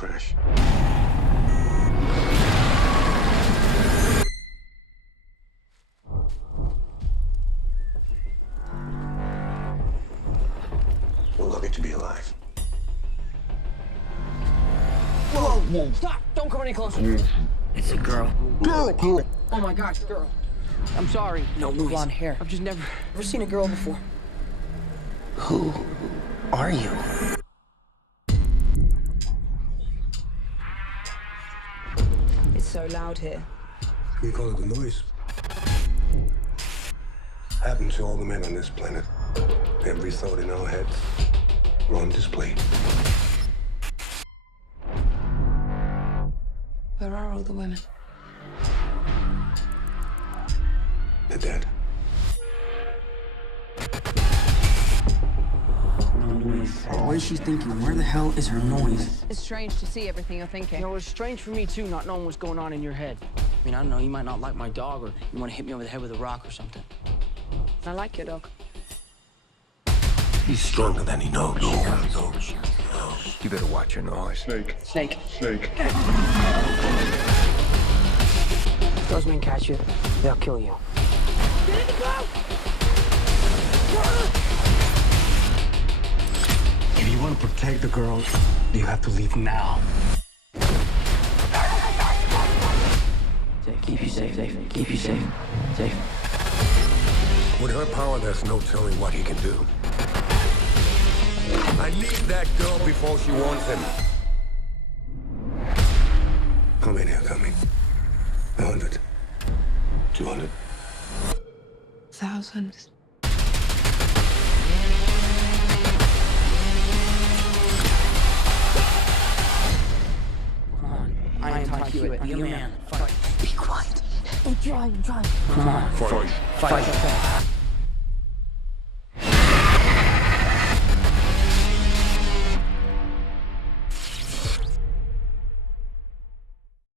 crash. We're lucky to be alive. Whoa! Stop! Don't come any closer. It's a girl. Girl! Oh my gosh, girl. I'm sorry. No noise. Blonde hair. I've just never seen a girl before. Who are you? It's so loud here. We call it the noise. Happened to all the men on this planet. Every thought in our heads were on display. Where are all the women? They're dead. What is she thinking? Where the hell is her noise? It's strange to see everything you're thinking. You know, it's strange for me too, not knowing what's going on in your head. I mean, I don't know, you might not like my dog, or you want to hit me over the head with a rock or something. I like your dog. He's stronger than he knows. You better watch your noise. Snake. Snake. If those men catch you, they'll kill you. Get in the boat! If you want to protect the girl, you have to leave now. Keep you safe. Keep you safe. Safe. With her power, there's no telling what he can do. I need that girl before she wants him. How many are coming? 100? 200? Thousands. Come on. I am Todd Hewitt. Be a man. Fight. Be quiet. I'm trying. Come on. Fight. Fight.